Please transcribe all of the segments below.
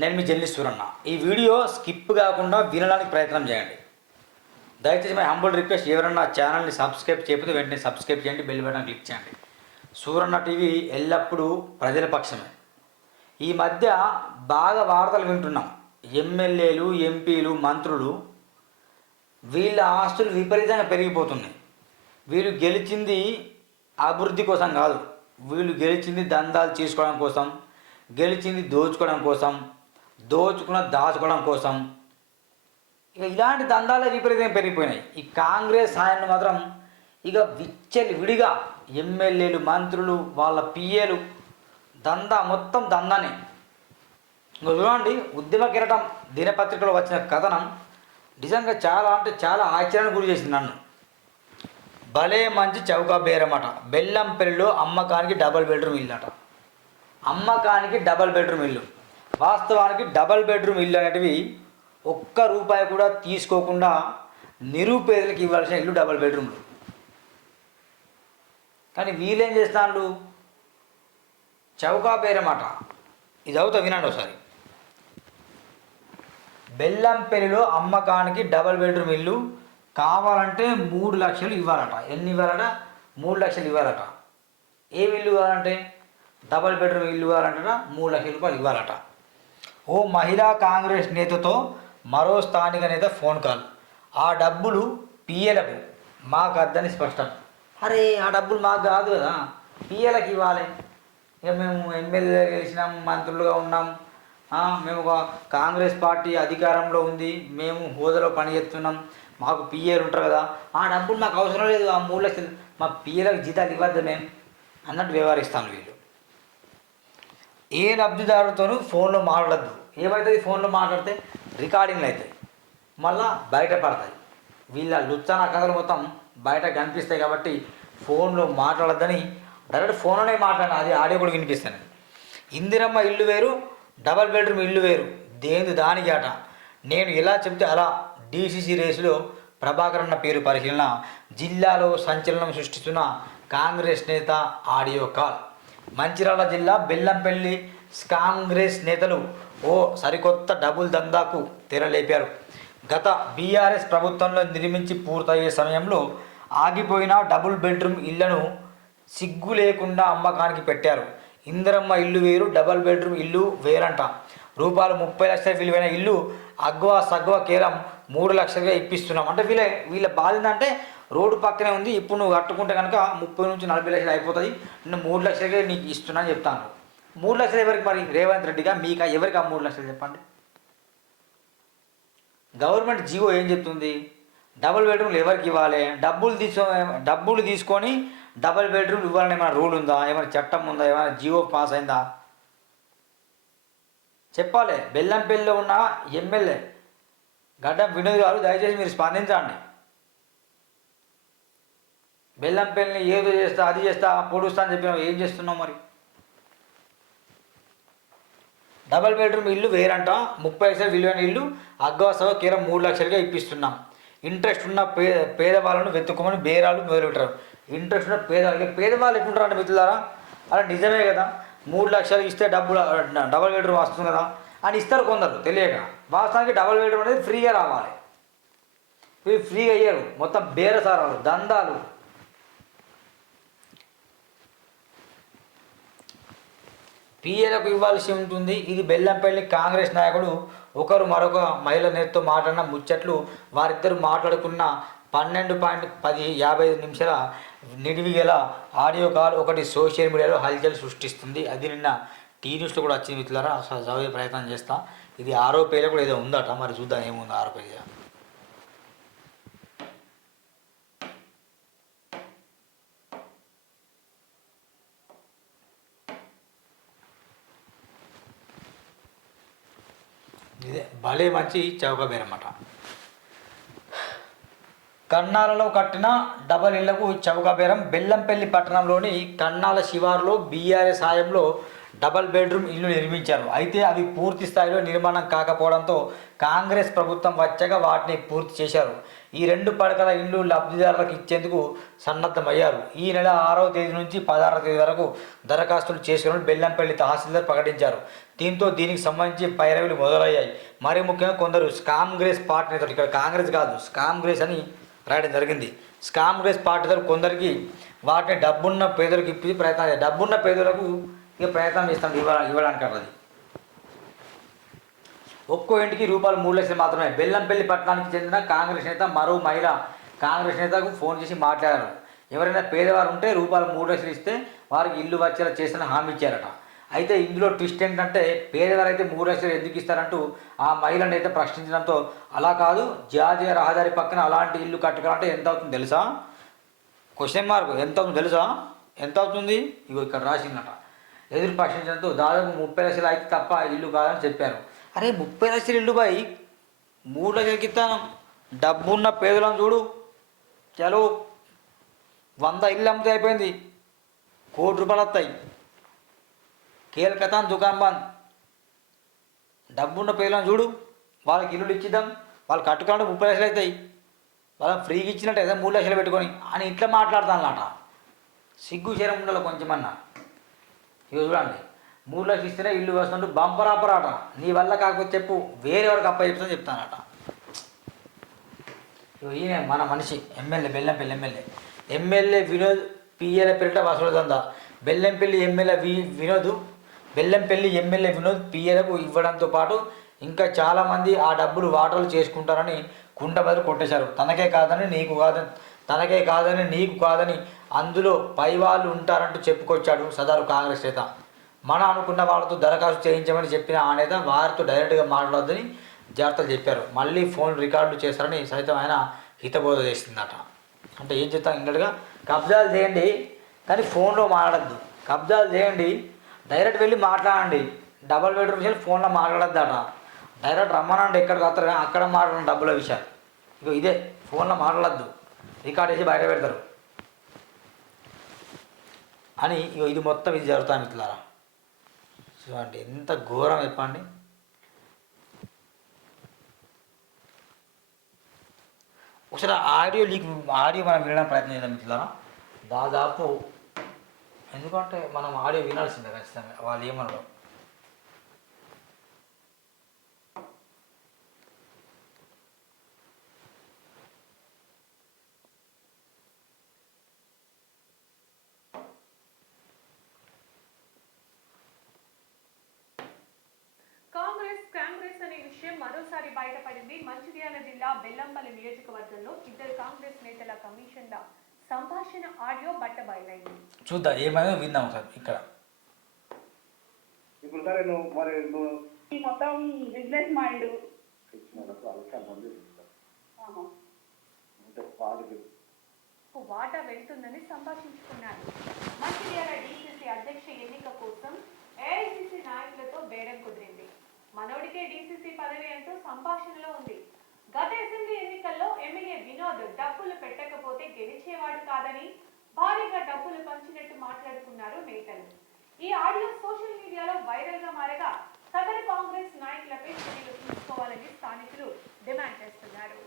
నేను మీ జల్లి సూరన్న. ఈ వీడియో స్కిప్ కాకుండా వినడానికి ప్రయత్నం చేయండి. దయచేసి మై హంబుల్ రిక్వెస్ట్ ఎవరన్నా ఛానల్ని సబ్స్క్రైబ్ చేయకపోతే వెంటనే సబ్స్క్రైబ్ చేయండి బెల్ బటన్ క్లిక్ చేయండి. సూరన్న టీవీ ఎల్లప్పుడూ ప్రజల పక్షమే. ఈ మధ్య బాగా వార్తలు వింటున్నాం. ఎమ్మెల్యేలు ఎంపీలు మంత్రులు వీళ్ళ ఆస్తులు విపరీతంగా పెరిగిపోతున్నాయి. వీళ్ళు గెలిచింది అభివృద్ధి కోసం కాదు. వీళ్ళు గెలిచింది దందాలు చేసుకోవడం కోసం గెలిచింది దోచుకోవడం కోసం దోచుకున్న దాచుకోవడం కోసం. ఇక ఇలాంటి దందాల విపరీతంగా పెరిగిపోయినాయి. ఈ కాంగ్రెస్ ఆయన మాత్రం ఇక విచ్చలి విడిగా ఎమ్మెల్యేలు మంత్రులు వాళ్ళ పిఏలు దందా మొత్తం దందానే. ఇంకా చూడండి ఉద్యమ కిరటం దినపత్రికలో వచ్చిన కథనం నిజంగా చాలా అంటే చాలా ఆశ్చర్యానికి గురి చేసింది నన్ను. భలే మంచి చౌకా బేరమట. బెల్లంపల్లిలో అమ్మకానికి డబల్ బెడ్రూమ్ ఇల్లు అట అమ్మకానికి డబల్ బెడ్రూమ్ ఇల్లు. వాస్తవానికి డబల్ బెడ్రూమ్ ఇల్లు అనేటివి ఒక్క రూపాయి కూడా తీసుకోకుండా నిరుపేదలకు ఇవ్వాల్సిన ఇల్లు డబల్ బెడ్రూమ్లు. కానీ వీళ్ళేం చేస్తాను చౌకా పేరమాట. ఇది అవుతా వినండి ఒకసారి. బెల్లంపల్లిలో అమ్మకానికి డబల్ బెడ్రూమ్ ఇల్లు కావాలంటే మూడు లక్షలు ఇవ్వాలట. ఎన్ని ఇవ్వాలట? మూడు లక్షలు ఇవ్వాలట. ఏమి ఇల్లు ఇవ్వాలంటే? డబల్ బెడ్రూమ్ ఇల్లు ఇవ్వాలంట మూడు లక్షల రూపాయలు ఇవ్వాలట. ఓ మహిళా కాంగ్రెస్ నేతతో మరో స్థానిక నేత ఫోన్ కాల్. ఆ డబ్బులు పిఎలకు. మాకు అద్దని స్పష్టం. అరే ఆ డబ్బులు మాకు కాదు కదా. పిఎలకు ఇవ్వాలి. ఇక మేము ఎమ్మెల్యే గెలిచినాం మంత్రులుగా ఉన్నాం. మేము ఒక కాంగ్రెస్ పార్టీ అధికారంలో ఉంది. మేము హోదాలో పని చేస్తున్నాం. మాకు పిఏలు ఉంటారు కదా. ఆ డబ్బులు మాకు అవసరం లేదు. ఆ మూడు లక్షలు మా పిఏలకు జీతాలు ఇవ్వద్దు మేము. అన్నట్టు వ్యవహరిస్తాను వీళ్ళు. ఏ లబ్ధిదారుతోనూ ఫోన్లో మాట్లాడద్దు. ఏమవుతుంది ఫోన్లో మాట్లాడితే రికార్డింగ్లు అవుతాయి మళ్ళా బయటపడతాయి వీళ్ళ లుచ్చాన కథలు మొత్తం బయట కనిపిస్తాయి కాబట్టి ఫోన్లో మాట్లాడద్దని డైరెక్ట్ ఫోన్లోనే మాట్లాడిన. అది ఆడియో కూడా వినిపిస్తాను ఇందిరమ్మ ఇల్లు వేరు డబల్ బెడ్రూమ్ ఇల్లు వేరు. దేని దానికి ఆట? నేను ఎలా చెప్తే అలా డీసీసీ రేసులో ప్రభాకర్ అన్న పేరు పరిశీలన జిల్లాలో సంచలనం సృష్టిస్తున్న కాంగ్రెస్ నేత ఆడియో కాల్. మంచిర్యాల జిల్లా బెల్లంపల్లి కాంగ్రెస్ నేతలు ఓ సరికొత్త డబుల్ దందాకు తెరలేపారు. గత బీఆర్ఎస్ ప్రభుత్వంలో నిర్మించి పూర్తయ్యే సమయంలో ఆగిపోయిన డబుల్ బెడ్రూమ్ ఇళ్ళను సిగ్గు లేకుండా అమ్మకానికి పెట్టారు. ఇందరమ్మ ఇల్లు వేరు డబల్ బెడ్రూమ్ ఇల్లు వేరంట. రూపాయలు ముప్పై లక్షల విలువైన ఇల్లు అగ్వా సగ్వా కేరం మూడు లక్షలుగా ఇప్పిస్తున్నాం. అంటే వీళ్ళ వీళ్ళ బాధ ఏంటంటే రోడ్డు పక్కనే ఉంది. ఇప్పుడు నువ్వు కట్టుకుంటే కనుక ముప్పై నుంచి నలభై లక్షలు అయిపోతుంది నేను మూడు లక్షలకే నీకు ఇస్తున్నా అని చెప్తాను. మూడు లక్షలు ఎవరికి మరి? రేవంత్ రెడ్డిగా మీకు? ఎవరికి ఆ మూడు లక్షలు చెప్పండి? గవర్నమెంట్ జీవో ఏం చెప్తుంది? డబుల్ బెడ్రూమ్లు ఎవరికి ఇవ్వాలి? డబ్బులు తీసుకో డబ్బులు తీసుకొని డబుల్ బెడ్రూమ్ ఇవ్వాలని ఏమైనా రూల్ ఉందా? ఏమైనా చట్టం ఉందా? ఏమైనా జీవో పాస్ అయిందా? చెప్పాలి. బెల్లంపల్లిలో ఉన్న ఎమ్మెల్యే గడ్డం వినోద్ గారు దయచేసి మీరు స్పందించండి. బెల్లంపల్లిని ఏదో చేస్తా అది చేస్తా పొడుస్తా అని చెప్పిన ఏం చేస్తున్నావు మరి? డబల్ బెడ్రూమ్ ఇల్లు వేరంట. ముప్పై లక్షల విలువైన ఇల్లు అగ్వాసవ కేవలం మూడు లక్షలుగా ఇప్పిస్తున్నాం. ఇంట్రెస్ట్ ఉన్న పే పేదవాళ్ళను వెతుక్కోమని బేరాలు మొదలుపెట్టారు. ఇంట్రెస్ట్ ఉన్న పేదవాళ్ళు పేదవాళ్ళు ఎట్లుంటారంటే మిత్రులారా? అలా నిజమే కదా. మూడు లక్షలు ఇస్తే డబ్బులు డబల్ బెడ్రూమ్ వస్తుంది కదా. అని ఇస్తారు కొందరు తెలియక. వాస్తవానికి డబల్ బెడ్రూమ్ అనేది ఫ్రీగా రావాలి. ఇవి ఫ్రీగా అయ్యారు. మొత్తం బేరసారాలు దందాలు. పిఏలకు ఇవ్వాల్సి ఉంటుంది. ఇది బెల్లంపల్లి కాంగ్రెస్ నాయకుడు ఒకరు మరొక మహిళ నేతతో మాట్లాడిన ముచ్చట్లు. వారిద్దరు మాట్లాడుకున్న పన్నెండు పాయింట్ పది యాభై ఐదు నిమిషాల నిడివి గల ఆడియో కాల్ ఒకటి సోషల్ మీడియాలో హల్చల్ సృష్టిస్తుంది. అది నిన్న టీ న్యూస్లో కూడా వచ్చింది మిత్రులారా. అసలు చదివే ప్రయత్నం చేస్తా. ఇది ఆరో కూడా ఏదో ఉందట. మరి చూద్దాం ఏముంది ఆరోపీ పేజీ ఇదే భలే మంచి చౌక బేరన్నమాట కన్నాలలో కట్టిన డబల్ ఇళ్ళకు చౌక బేరం బెల్లంపల్లి పట్టణంలోని కన్నాల శివారులో బీఆర్ఎస్ సాయంలో డబల్ బెడ్రూమ్ ఇల్లు నిర్మించారు. అయితే అవి పూర్తి స్థాయిలో నిర్మాణం కాకపోవడంతో కాంగ్రెస్ ప్రభుత్వం వచ్చాక వాటిని పూర్తి చేశారు. ఈ రెండు పడకల ఇల్లు లబ్ధిదారులకు ఇచ్చేందుకు సన్నద్ధమయ్యారు. ఈ నెల ఆరవ తేదీ నుంచి పదహారవ తేదీ వరకు దరఖాస్తులు చేసుకుని బెల్లంపల్లి తహసీల్దార్ ప్రకటించారు. దీంతో దీనికి సంబంధించి పైరవులు మొదలయ్యాయి. మరి ముఖ్యంగా కొందరు కాంగ్రెస్ పార్టీ నేతలు ఇక్కడ కాంగ్రెస్ కాదు కాంగ్రెస్ అని రాయడం జరిగింది. కాంగ్రెస్ పార్టీ తరఫు కొందరికి వాటిని డబ్బున్న పేదలకు ఇప్పి ప్రయత్నం డబ్బున్న పేదలకు ఇక ప్రయత్నం చేస్తాం ఇవ్వ ఇవ్వడానికి అది ఒక్కో ఇంటికి రూపాయలు మూడు లక్షలు మాత్రమే. బెల్లంపల్లి పట్టణానికి చెందిన కాంగ్రెస్ నేత మరో మహిళ కాంగ్రెస్ నేతకు ఫోన్ చేసి మాట్లాడారు. ఎవరైనా పేదవారు ఉంటే రూపాయలు మూడు లక్షలు ఇస్తే వారికి ఇల్లు వచ్చేలా చేసిన హామీ ఇచ్చారట. అయితే ఇందులో ట్విస్ట్ ఏంటంటే పేదవారు అయితే మూడు లక్షలు ఎందుకు ఇస్తారంటూ ఆ మహిళను అయితే ప్రశ్నించడంతో అలా కాదు జాతీయ రహదారి పక్కన అలాంటి ఇల్లు కట్టుకోవాలంటే ఎంత అవుతుంది తెలుసా? క్వశ్చన్ మార్క్ ఎంత అవుతుంది తెలుసా? ఎంత అవుతుంది? ఇగో ఇక్కడ రాసిందట. ఎదురు ప్రశ్నించడంతో దాదాపు ముప్పై లక్షలు అయితే తప్ప ఇల్లు కాదని చెప్పారు. అరే ముప్పై లక్షలు ఇల్లు బాయ్. మూడు లక్షలకి ఇస్తాను డబ్బున్న పేదలను చూడు. చలో వంద ఇల్లు అమ్మితే అయిపోయింది. కోటి రూపాయలు వస్తాయి. కీలకతాన్ దుకాన్ బంద్ డబ్బున్న పేర్లను చూడు. వాళ్ళకి ఇల్లులు ఇచ్చిద్దాం. వాళ్ళు కట్టుకోవాలంటే ముప్పై లక్షలు అవుతాయి. వాళ్ళని ఫ్రీగా ఇచ్చినట్టు ఏదో మూడు లక్షలు పెట్టుకొని అని ఇట్లా మాట్లాడతానమాట సిగ్గు శరం ఉండాలి కొంచెమన్నా. ఇవి చూడండి. మూడు లక్షలు ఇస్తేనే ఇల్లు వస్తుంటూ బంపర్ ఆపరాట. నీ వల్ల కాకపోతే చెప్పు. వేరే వాడికి అప్ప చెప్తాను చెప్తానట. ఈయన మన మనిషి. MLA Bellampalli MLA. MLA Vinod పిఎల పేరిట వసూలుదందా Bellampalli MLA V Vinod Bellampalli MLA Vinod పిఎలకు ఇవ్వడంతో పాటు ఇంకా చాలామంది ఆ డబ్బులు వాటాలు చేసుకుంటారని కుండ బదులు కొట్టేశారు. తనకే కాదని నీకు కాదని తనకే కాదని నీకు కాదని అందులో పై వాళ్ళు ఉంటారంటూ చెప్పుకొచ్చాడు సదరు కాంగ్రెస్ నేత. మన అనుకున్న వాళ్ళతో దరఖాస్తు చేయించమని చెప్పిన ఆ నేత వారితో డైరెక్ట్గా మాట్లాడొద్దని జాగ్రత్తలు చెప్పారు. మళ్ళీ ఫోన్ రికార్డులు చేస్తారని సైతం ఆయన హితబోధ చేసిందట. అంటే ఏం చెప్తాం ఇంకటిగా కబ్జాలు చేయండి కానీ ఫోన్లో మాట్లాడద్దు. కబ్జాలు చేయండి డైరెక్ట్ వెళ్ళి మాట్లాడండి. డబల్ బెడ్రూమ్ విషయాలు ఫోన్లో మాట్లాడద్దట. డైరెక్ట్ రమ్మనండి ఎక్కడికి వస్తారు కానీ అక్కడ మాట్లాడండి డబ్బుల విషయాలు ఇగో ఇదే ఫోన్లో మాట్లాడద్దు. రికార్డ్ చేసి బయట పెడతారు. అని ఇగో ఇది మొత్తం ఇది జరుగుతాను మిత్రులారా. చూడండి ఎంత ఘోరం చెప్పండి. ఒకసారి ఆడియో లీక్ ఆడియో మనం వినడానికి ప్రయత్నం చేద్దాం మిత్రులారా. దాదాపు ఎందుకంటే మనం ఆడియో వినాల్సిందే ఖచ్చితంగా వాళ్ళు ఏమనరు. కాంగ్రెస్ కాంగ్రెస్ అనే విషయం మరోసారి బయటపడింది. మంచిర్యాల జిల్లా బెల్లంపల్లి నియోజకవర్గంలో ఇద్దరు కాంగ్రెస్ నేతల కమిషన్ల సంభాషణ ఆడియో బట్టబయలైంది. చూద్దాం ఏమైనా విందాం ఒకసారి ఇక్కడ. ఇప్పుడు సరే నువ్వు మరి నువ్వు మొత్తం బిజినెస్ మైండ్. ఇచ్చిన వాళ్ళకు వాళ్ళకి అమౌంట్ ఇస్తావు అంటే వాళ్ళకి వాటా వెళ్తుందని సంభాషించుకున్నారు మంచిర్యాల డీసీసీ అధ్యక్ష ఎన్నిక కోసం ఏఐసీసీ నాయకులతో బేరం కుదిరింది. మనోడికే డీసీసీ పదవి అంటూ సంభాషణలో ఉంది. గత అసెంబ్లీ ఎన్నికల్లో ఎమ్మెల్యే వినోద్ డబ్బులు పెట్టకపోతే గెలిచేవాడు కాదని భారీగా డబ్బులు పంచినట్టు మాట్లాడుకున్నారు నేతలు. ఈ ఆడియో సోషల్ మీడియాలో వైరల్గా మారగా సదరు కాంగ్రెస్ నాయకులపై చర్యలు తీసుకోవాలని స్థానికులు డిమాండ్ చేస్తున్నారు.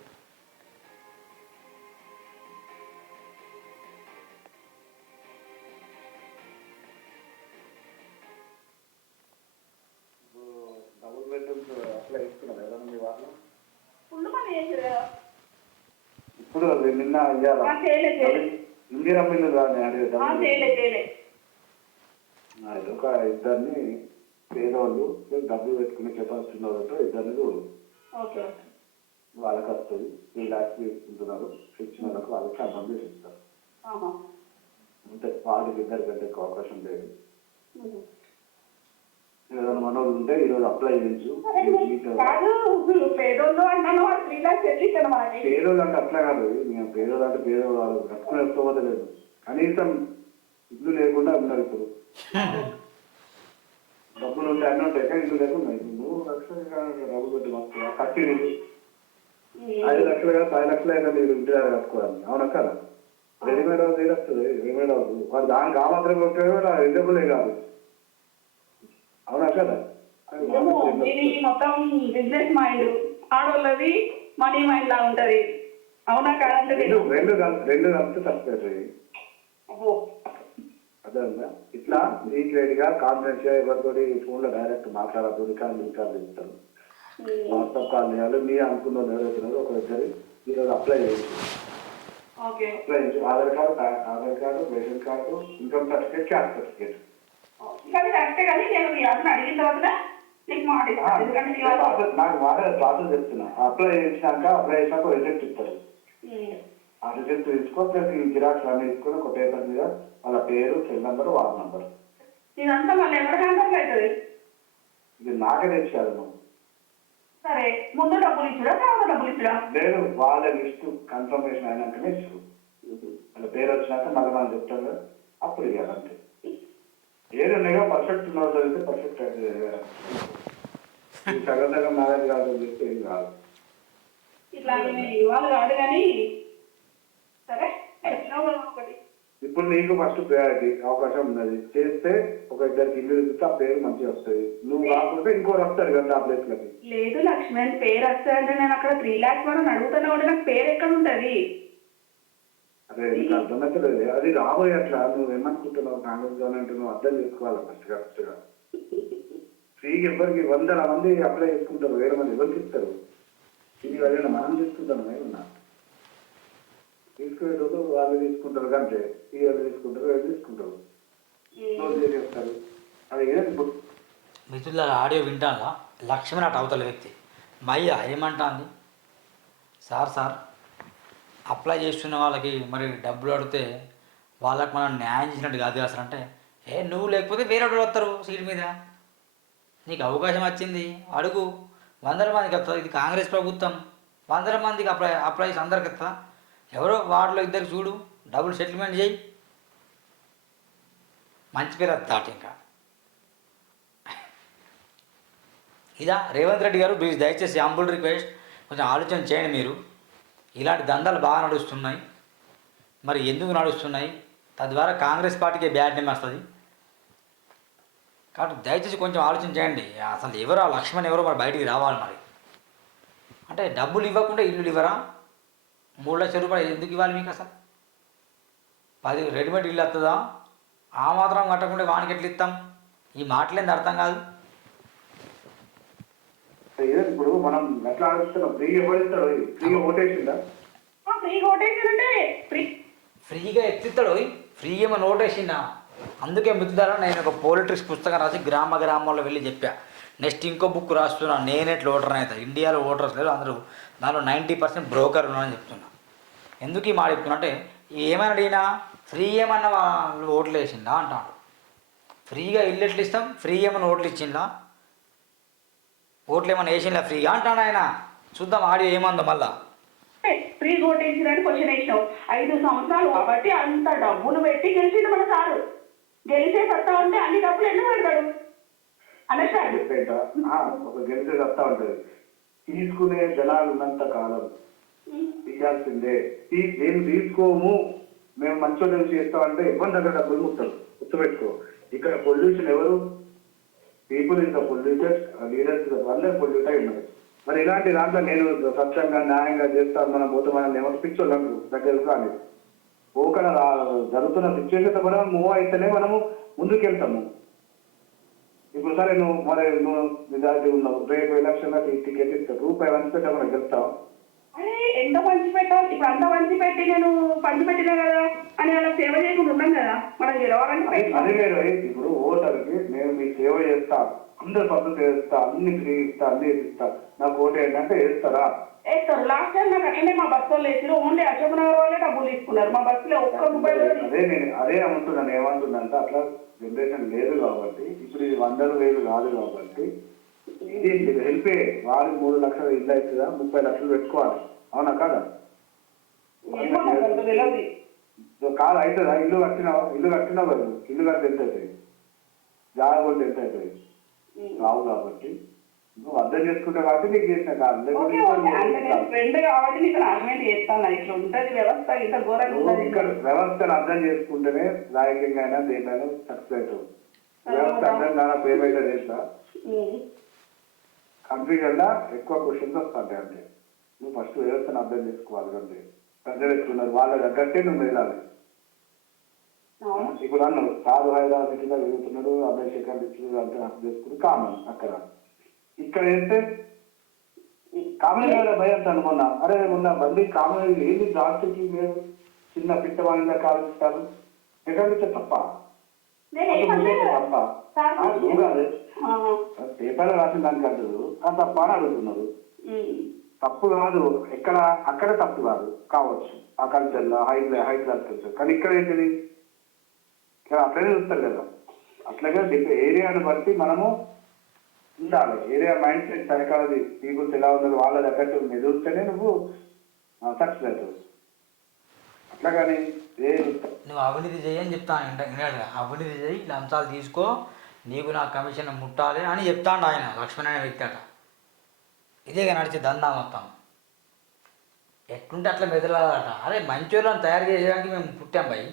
చేసారు కదా ఇప్పుడు అది నిన్న ఇయ్యాల. ఇందిరా మిల్లు రాని అడిగే ఆ, డబ్బులు. చేయలే చేయలే అది ఒక ఇద్దరిని పేదవాళ్ళు డబ్బులు పెట్టుకునే కెపాసిటీ ఉన్న వాళ్ళతో ఇద్దరిని చూడు వాళ్ళకి వస్తుంది త్రీ ల్యాక్స్ తీసుకుంటున్నారు ఇచ్చిన వాళ్ళకి వాళ్ళకి చేసి ఇస్తారు. అంటే వాళ్ళకి ఇద్దరి కంటే ఎక్కువ అవకాశం లేదు. ఏదైనా మనోళ్ళు ఉంటే ఈరోజు అప్లై చేయించు సరే, మీకు కాదు పేదోళ్ళు అంటాను పేదోళ్ళు అంటే అట్లా కాదు. మేము పేదోళ్ళు అంటే పేదోళ్ళు వాళ్ళు కట్టుకునే స్తోమత లేదు. కనీసం ఇల్లు లేకుండా ఉన్నారు ఇప్పుడు. డబ్బులు ఉంటే అన్నీ ఉంటాయి. కానీ ఇల్లు లేకుండా మూడు లక్షలు కాదు, డబ్బులు పెట్టి వస్తుంది కట్టి ఇల్లు. ఐదు లక్షలు కాదు పది లక్షలు అయితే మీరు ఇంటి దగ్గర కట్టుకోవాలి. అవునా కదా? రెడీమేడ్ హౌస్ ఏది వస్తుంది? Readymade house. వాడు దానికి ఆ మాత్రం కొట్టే ఎలిజిబులే కాదు. అవునా కదా ఇది మొత్తం బిజినెస్ మైండ్ ఆడోళ్ళది మనీ మైండ్ లా ఉంటది. అవునా కాదంటే రెండు రెండు రెండు కలిపి తప్పేది అర్థమైందా ఇట్లా సీక్రెట్గా కాన్ఫిడెన్స్గా ఎవరితో ఫోన్లో డైరెక్ట్ మాట్లాడద్దు రికార్డు రికార్డు ఇస్తారు వాట్సాప్ కాల్ చేయాలి మీరు అనుకున్న ఎవరైతున్నారో ఒక ఇద్దరు మీరు అప్లై ఓకే. అప్లై చేయొచ్చు Aadhaar card Aadhaar card ration card income certificate caste certificate కానీ కరెక్టే కానీ నేను మీ అతను అడిగిన తర్వాత నీకు మాట ఇస్తాను ఎందుకంటే నీ వల్ల- ప్రాసెస్ నాకు వాడే ప్రాసెస్ చెప్తున్నా. అప్లై చేసినాక అప్లై చేసినాక రిజెక్ట్ ఇస్తారు. ఉమ్. ఆ రిజెక్ట్ తీసుకో ప్లస్ ఈ జిరాక్స్ అన్ని తీసుకొని ఒక పేపర్ మీద వాళ్ళ పేరు సెల్ నెంబర్ వార్డ్ నెంబర్ ఇదంతా మళ్ళీ ఎవరి హ్యాండల్ అవుతుంది? ఇది నాకే తెచ్చారు నువ్వు. సరే ముందు డబ్బులు ఇచ్చుడా తర్వాత డబ్బులు ఇచ్చుడా? లేదు వాళ్ళ లిస్ట్ కన్ఫర్మేషన్ అయినాకనే ఇచ్చు వాళ్ళ పేరు వచ్చినాక మళ్ళీ మనం చెప్తాం కదా అప్పుడు ఇవ్వాలంటే ఉన్నాయో పర్ఫెక్ట్ ఉన్నది చదివితే పర్ఫెక్ట్. ఈ సగం సగం నాగది కాదు అని చెప్తే ఏం కాదు. ఇట్లా ఇవ్వాలి కాదు కానీ సరే ఒకటి. ఇప్పుడు నీకు ఫస్ట్ ప్రయారిటీ అవకాశం ఉన్నది. చేస్తే ఒక ఇద్దరికి ఇల్లు ఆ పేరు మంచిగా వస్తుంది. నువ్వు కాకుంటే ఇంకోటి వస్తారు కదా ఆ ప్లేస్లకి లేదు లక్ష్మణ్ పేరు వస్తాయంటే నేను అక్కడ త్రీ లాక్స్ వరకు అడుగుతూనే ఉంటే నాకు పేరు ఎక్కడ ఉంటుంది? నీకు అర్థమవుతుంది అది రాబోయే అట్లా నువ్వు ఏమనుకుంటున్నావు? కాంగ్రెస్ గవర్నమెంట్ నువ్వు అర్థం చేసుకోవాలి ఫస్ట్గా ఫస్ట్గా ఫ్రీగా ఎవరికి? వందల మంది అప్లై చేసుకుంటారు వేరే మంది ఎవరికి ఇస్తారు ఇది వల్ల మనం తీసుకుంటాం ఏమన్నా తీసుకునేటప్పుడు వాళ్ళు తీసుకుంటారు కంటే ఈ వాళ్ళు తీసుకుంటారు వీళ్ళు తీసుకుంటారు. క్లోజ్ చేసేస్తారు అది ఏది మిత్రుల ఆడియో వింటానులా లక్ష్మణ్ అటు అవతల వ్యక్తి. మయ్య ఏమంటాంది? Sir sir. అప్లై చేస్తున్న వాళ్ళకి మరి డబ్బులు అడిగితే వాళ్ళకి మనం న్యాయం చేసినట్టు కాదు అసలు అంటే ఏ నువ్వు లేకపోతే వేరే వాళ్ళు వస్తారు సీట్ మీద. నీకు అవకాశం వచ్చింది అడుగు. వందల మందికి వస్తుంది ఇది కాంగ్రెస్ ప్రభుత్వం. వందల మందికి అప్లై అప్లై చేసి అందరికి వస్తా ఎవరో వార్డులో ఇద్దరు చూడు డబుల్ సెటిల్మెంట్ చేయి. మంచి పేరు వస్తాట ఇంకా. ఇదా రేవంత్ రెడ్డి గారు ప్లీజ్ దయచేసి అంబుల్ రిక్వెస్ట్ కొంచెం ఆలోచన చేయండి మీరు. ఇలాంటి దందాలు బాగా నడుస్తున్నాయి. మరి ఎందుకు నడుస్తున్నాయి? తద్వారా కాంగ్రెస్ పార్టీకి బ్యాడ్ నేమ్ వస్తుంది. కాబట్టి దయచేసి కొంచెం ఆలోచన చేయండి. అసలు ఎవరు ఆ లక్ష్మణ్ ఎవరో మరి బయటికి రావాలి మరి. అంటే డబ్బులు ఇవ్వకుండా ఇల్లు ఇవ్వరా? మూడు లక్షల రూపాయలు ఎందుకు ఇవ్వాలి మీకు అసలు? పది రెడీమేడ్ ఇల్లు వస్తుందా? ఆ మాత్రం కట్టకుండా వానికి ఎట్లా ఇస్తాం? ఈ మాటలేంది అర్థం కాదు. ఇప్పుడు మనం ఎట్లా ఆలోచిస్తున్నాం. ఫ్రీగా ఎవరిస్తాడు? ఫ్రీగా ఓటేసిందా? ఫ్రీ కొట్టేసానంటే ఫ్రీ ఫ్రీగా ఎత్తిస్తాడు ఫ్రీ ఏమో నోటేసిందా అందుకే మిత్రులారా నేను ఒక పోలిటిక్స్ పుస్తకం రాసి గ్రామ గ్రామాల్లో వెళ్ళి చెప్పా. నెక్స్ట్ ఇంకో బుక్ రాస్తున్నా నేనేట్ ఓటర్ అవుతా ఇండియాలో ఓటర్స్ లేరు అందరూ దానిలో నైంటీ పర్సెంట్ బ్రోకర్ ఉన్నారని చెప్తున్నా. ఎందుకు ఈ మాట చెప్తున్నా అంటే ఏమైనా అడిగినా ఫ్రీ ఏమన్నా వాళ్ళు ఓట్లు వేసిందా అంటాడు. ఫ్రీగా ఇల్లు ఎట్లా ఇస్తాం? ఫ్రీ ఏమన్నా ఓట్లు ఇచ్చిందా ఓట్లు ఏమన్నా వేసిందా ఫ్రీగా అంటాడు ఆయన. చూద్దాం ఆడియో ఏమందో మళ్ళా. ఫ్రీ కొట్టేసిరని క్వశ్చన్ వేసినావు. ఐదు సంవత్సరాలు కాబట్టి అంత డబ్బులు పెట్టి గెలిచింది మన సారు. గెలిచే సత్తా ఉంటే అన్ని డబ్బులు ఎందుకు పెడతాడు? అండర్స్టాండ్ చెప్పేట ఆ, ఒక గెలిచే వస్తా ఉంటది. తీసుకునే జనాలు ఉన్నంత కాలం తీయాల్సిందే. నేను తీసుకోము మేము మంచోళ్ళు చేస్తామంటే ఇబ్బంది దగ్గర డబ్బులు ముట్టరు. గుర్తుపెట్టుకో. ఇక్కడ పొల్యూషన్ ఎవరు? People in the polluted leaders అందరు పొల్యూట్ అయి ఉన్నారు మరి ఇలాంటి దాంట్లో నేను స్వచ్ఛంగా న్యాయంగా చేస్తాను మనం పోతే మనం పిచ్చోళ్ళు పిచ్చోళ్ళం దగ్గరకు కానీ. ఓకే జరుగుతున్న సిచ్యువేషన్ కూడా మూవ్ అయితేనే మనము ముందుకెళ్తాము. ఇప్పుడు సరే నువ్వు మరి నువ్వు నిజాయితీ ఉన్నావు. రేపు ఎలక్షన్ టికెట్ ఇస్తావు రూపాయి వంచి పెట్టా మనం గెలుస్తావు? ఎంత పంచి పెట్టాలి ఇప్పుడు అంత పంచి పెట్టి నేను పంచి పెట్టినా కదా అని అలా మనం గెలవాలని అది వేరు ఇప్పుడు ఓటర్కి నేను మీకు సేవ చేస్తా అందరు పద్ధతి చేస్తా అన్ని ఫ్రీ ఇస్తా అన్ని ఇస్తా. నాకు ఓటు ఏంటంటే వేస్తారా? వేస్తారు లాస్ట్ టైం నాకు అట్లనే మా బస్ వాళ్ళు వేసారు ఓన్లీ అశోక్ నగర్ వాళ్ళే డబ్బులు తీసుకున్నారు. మా బస్సులో ఒక్క రూపాయి కూడా అదే నేను అదే అమ్ముతున్నాను ఏమంటున్నా అంటే అట్లా జనరేషన్ లేదు కాబట్టి ఇప్పుడు ఇది వందలు వేలు కాదు కాబట్టి ఇది హెల్ప్. వారికి మూడు లక్షలు ఇల్లు అవుతుందా? ముప్పై లక్షలు పెట్టుకోవాలి. అవునా కాదా? ఏమో నాకు అంత తెలియదు కాదు అవుతుందా? ఇల్లు కట్టినావు? ఇల్లు కట్టినావు కదా ఇల్లు కట్టి ఎంత అవుతుంది? జాగా కొంటే ఎంత అవుతుంది? రావు కాబట్టి. నువ్వు అర్థం చేసుకుంటే కాబట్టి నీకు చేసిన కాదు. ఇక్కడ వ్యవస్థను అర్థం చేసుకుంటేనే రాజకీయంగా అయినా దేంట్లైనా సక్సెస్ అవుతావు. వ్యవస్థ అర్థం కాన పేమెంట్ చేసినా ఉమ్. కన్ఫ్యూజన్ లా ఎక్కువ క్వశ్చన్స్ వస్తాయి అంటే నువ్వు ఫస్ట్ వ్యవస్థను అర్థం చేసుకోవాలి అంటే ప్రజలు ఎట్లున్నారు వాళ్ళ తగ్గట్టే నువ్వు వెళ్ళాలి. ఇప్పుడు అన్నాడు కాదు హైదరాబాద్ కింద తిరుగుతున్నాడు అబ్బాయి శేఖర్ ఇచ్చి అంటే చేసుకుని కామన్ అక్కడ. ఇక్కడ ఏంటే? కామన్ కదా భయ అంటాను మొన్న అరే మొన్న బండి కామన్ ఏంది? జాతికి మీరు చిన్న పిట్టవాణిగా కాలుస్తారు ఎక్కడ తప్ప? తప్ప? ఆ, ఆ, పేపర్లో రాసిన దానికి అంటారు అది తప్ప అని అడుగుతున్నారు. తప్పు కాదు. ఎక్కడ అక్కడ తప్పు కాదు. కావచ్చు. ఆ కల్చర్లో హై హై క్లాస్ కల్చర్. కానీ ఇక్కడ ఏంటిది? ఇక్కడ అట్లనే చూస్తారు కదా. అట్లాగే ఏరియాను బట్టి మనము ఉండాలి. Area mind set psychology peoples ఎలా ఉన్నారు వాళ్ళ తగ్గట్టు మెదులుతేనే నువ్వు సక్సెస్ అవుతావు. అట్లా కానీ ఏ నువ్వు అవినీతి చేయి అని చెప్తాను. ఇంట అవినీతి చేయి లంచాలు తీసుకో. నీకు నా కమిషన్ ముట్టాలి అని చెప్తాడు ఆయన. లక్ష్మణ్ అనే వ్యక్తి అట. ఇదే నడిచే దందా మొత్తం. ఎట్లుంటే అట్లా మెదలాలట అరే మంచి వాళ్ళని తయారు చేయడానికి మేము పుట్టాం భయ్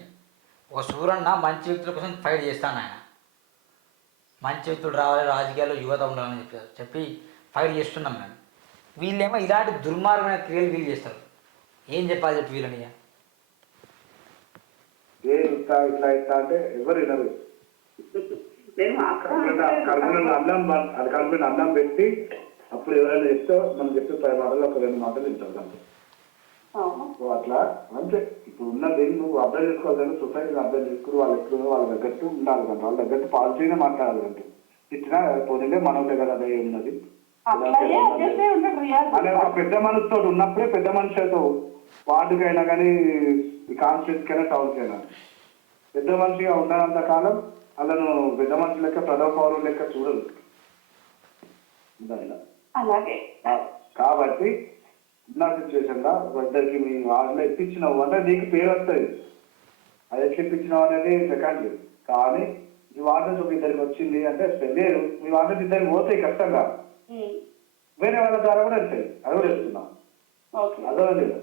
ఒక సూరన్న మంచి వ్యక్తుల కోసం ఫైట్ చేస్తాను ఆయన. మంచి వ్యక్తులు రావాలి రాజకీయాల్లో యువత ఉండాలని చెప్పి చెప్పి ఫైట్ చేస్తున్నాం మేము. వీళ్ళేమో ఇలాంటి దుర్మార్గమైన క్రియలు వీళ్ళు చేస్తారు. ఏం చెప్పాలి చెప్పి వీళ్ళని ఇట్లా ఇట్లా ఇట్లా అంటే ఎవరు వినరు. కడుపులో అన్నం అది కడుపులో అన్నం పెట్టి అప్పుడు ఎవరైనా చెప్తే మనం చెప్పే పది మాటలు ఒక రెండు మాటలు వింటారు అంతే. అట్లా అంతే. ఇప్పుడు ఉన్నది నువ్వు అర్థం చేసుకోవాలంటే సొసైటీని అర్థం చేసుకుని వాళ్ళు ఎట్లుందో వాళ్ళ తగ్గట్టు ఉండాలి కంటే వాళ్ళ తగ్గట్టు పాలసీనే మాట్లాడాలి కంటే ఇచ్చినా పోనీ మనోటే కదా అదే ఉన్నది. అనే ఒక పెద్ద మనసుతో ఉన్నప్పుడే పెద్ద మనిషి అవుతావు వార్డుకైనా కానీ ఈ కాన్స్టిట్యూట్ కైనా టౌన్ కైనా పెద్ద మనిషిగా ఉన్నంత కాలం వాళ్ళను పెద్ద మనిషి లెక్క ప్రథమ పౌరులు లెక్క చూడదు ఉందా? అలాగే. కాబట్టి ఉన్న సిచ్యువేషన్లో ఇద్దరికి మీ వార్డులో ఇప్పించినావు అంటే నీకు పేరు వస్తుంది. అది ఎట్లా ఇప్పించినావు అనేది సెకండ్ కానీ ఈ వార్డు నుంచి ఒక ఇద్దరికి వచ్చింది అంటే లేదు. మీ వార్డు నుంచి ఇద్దరికి పోతాయి కష్టంగా. వేరే వాళ్ళ ద్వారా కూడా వెళ్తాయి. అది కూడా చెప్తున్నా. అదో లేదు.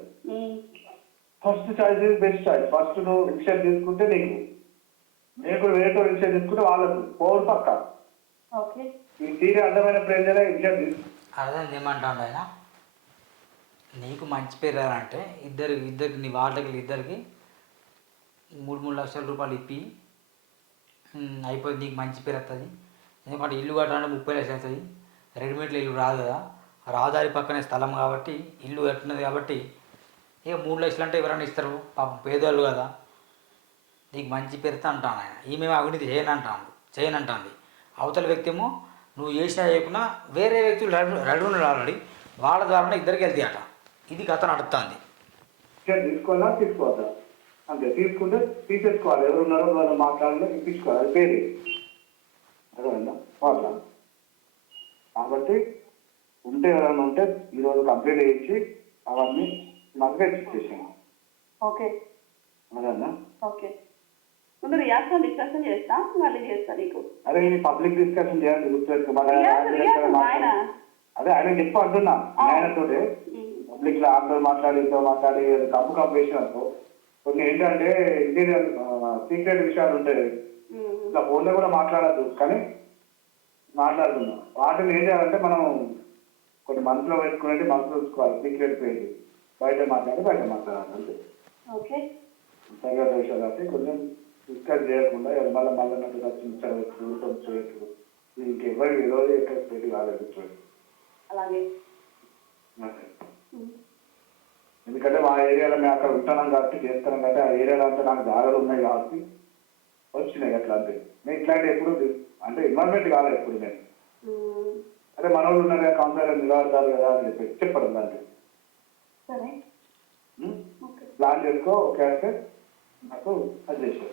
First choice best choice. First నువ్వు ఇన్షియల్ తీసుకుంటే నీకు. నేను కూడా వేరే ఇన్షియల్ తీసుకుంటే వాళ్ళకు. పోరు పక్క. ఓకే. ఈ తీరే అర్థమైన ప్రేమ ఇన్షియల్ తీసుకు అర్థం ఏమంటాడు ఆయన? నీకు మంచి పేరు రావాలంటే ఇద్దరు ఇద్దరికి నీ వాళ్ళకి ఇద్దరికి మూడు మూడు లక్షల రూపాయలు ఇప్పి ఉమ్, అయిపోయింది నీకు మంచి పేరు వస్తుంది ఎందుకంటే ఇల్లు కట్టాలంటే ముప్పై లక్షలు అవుతుంది రెడీమేడ్లో ఇల్లు రాదు కదా. రహదారి పక్కనే స్థలం కాబట్టి ఇల్లు కట్టినది కాబట్టి ఇక మూడు లక్షలు అంటే ఎవరైనా ఇస్తారు? పాపం పేదోళ్ళు కదా. నీకు మంచి పేరుతో అంటాను ఆయన. ఈమె అవినీతి చేయను అంటాను చేయను అంటాంది. అవతల వ్యక్తి ఏమో నువ్వు చేసినా చేయకున్నా వేరే వ్యక్తులు రెడీ రెడీ ఉన్నారు ఆల్రెడీ వాళ్ళ ద్వారా ఇద్దరికి వెళ్తాయి అట. ఇది కథ నడుస్తుంది ఇన్షియల్ తీసుకోవాలా తీసుకోవద్దా అంతే తీసుకుంటే తీసేసుకోవాలి. ఎవరు ఉన్నారో వాళ్ళు మాట్లాడాలో ఇప్పించుకోవాలి. అది పేరు. అర్థమైందా? వాళ్ళ కాబట్టి ఉంటే ఎవరైనా ఉంటే ఈరోజు కంప్లీట్ చేయించి అవన్నీ నాకు తెచ్చిచ్చేసాను ఓకే. అదేనా ఓకే. ముందు రియాజ్తో డిస్కషన్ చేస్తా మళ్ళీ చేస్తా నీకు. అదే ఇది పబ్లిక్ డిస్కషన్ చేయాలి గుర్తుపెట్టుకో. అదే ఆయన చెప్పు అంటున్నా. పబ్లిక్లో ఆంధ్ర మాట్లాడి మాట్లాడి కప్పు కప్పు వేసినప్పుడు కొన్ని ఏంటంటే ఇంటీరియర్ సీక్రెట్ విషయాలు ఉంటాయి. ఇట్లా ఫోన్లో కూడా మాట్లాడద్దు కానీ మాట్లాడుతున్నాం వాటిని ఏం చేయాలంటే మనం కొన్ని మనసులో పెట్టుకునేది మనసులో ఉంచుకోవాలి. సీక్రెట్ పేరు బయట మాట్లాడి బయట మాట్లాడాలి అంతే. ఓకే. సంగతి విషయాలు అంటే కొంచెం డిస్కస్ చేయకుండా మళ్ళీ నన్ను రచించవచ్చు చేయట్లు ఇంకెవరు ఈరోజు ఎక్కడ పెట్టి కాలేదు చూడండి అలాగే. ఎందుకంటే మా ఏరియాలో మేము అక్కడ ఉంటున్నాం కాబట్టి చేస్తున్నాం కాబట్టి ఆ ఏరియాలో అంతా నాకు దారాలు ఉన్నాయి కాబట్టి వచ్చినాయి అట్లా అంతే నేను ఇట్లాంటి ఎప్పుడు అంటే ఇన్వాల్వ్మెంట్ కాలేదు ఎప్పుడు నేను. అదే మన వాళ్ళు ఉన్నారు కదా కౌన్సిలర్ నిలబడతారు కదా అని చెప్పి చెప్పడం? ఓకే. ప్లాన్ చేసుకో ఓకే అంటే నాకు అది క-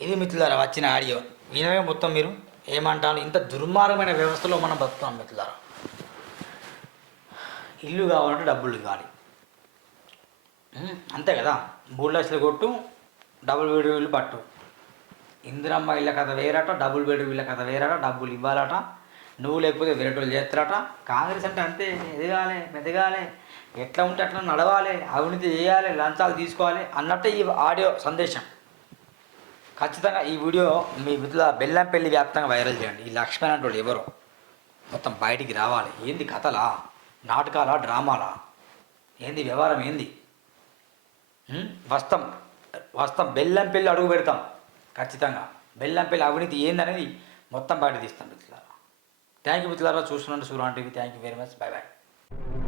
ఇది మిత్రులారా వచ్చిన ఆడియో? వినమే మొత్తం మీరు? ఏమంటారు ఇంత దుర్మార్గమైన వ్యవస్థలో మనం బతుకుతాం మిత్రులారా. ఇల్లు కావాలంటే డబ్బులు ఇవ్వాలి. అంతే కదా? మూడు లక్షలు కొట్టు డబుల్ బెడ్ ఇల్లు పట్టు. ఇందిరమ్మ ఇళ్ళ కథ వేరట డబుల్ బెడ్ ఇళ్ళ కథ వేరట డబ్బులు ఇవ్వాలట. నువ్వు లేకపోతే వేరే వాళ్ళు చేస్తారట. కాంగ్రెస్ అంటే అంతే ఎదగాలి మెదగాలే. ఎట్లా ఉంటే అట్లా నడవాలి అవినీతి చేయాలి లంచాలు తీసుకోవాలి అన్నట్టే ఈ ఆడియో సందేశం. ఖచ్చితంగా ఈ వీడియో మీ మిత్రుల బెల్లంపల్లి వ్యాప్తంగా వైరల్ చేయండి. ఈ లక్ష్మణ్ అంటే వాళ్ళు ఎవరు? మొత్తం బయటికి రావాలి. ఏంది కథలా? నాటకాలా? డ్రామాలా? ఏంది వ్యవహారం ఏంది? వస్తాం వస్తాం బెల్లంపల్లి అడుగు పెడతాం. ఖచ్చితంగా. బెల్లంపల్లి అవినీతి ఏందనేది మొత్తం బయట తీస్తాం మిత్రులారా. థ్యాంక్ యూ మిత్రులారా. చూస్తున్నాను Surya TV. Thank you very much bye bye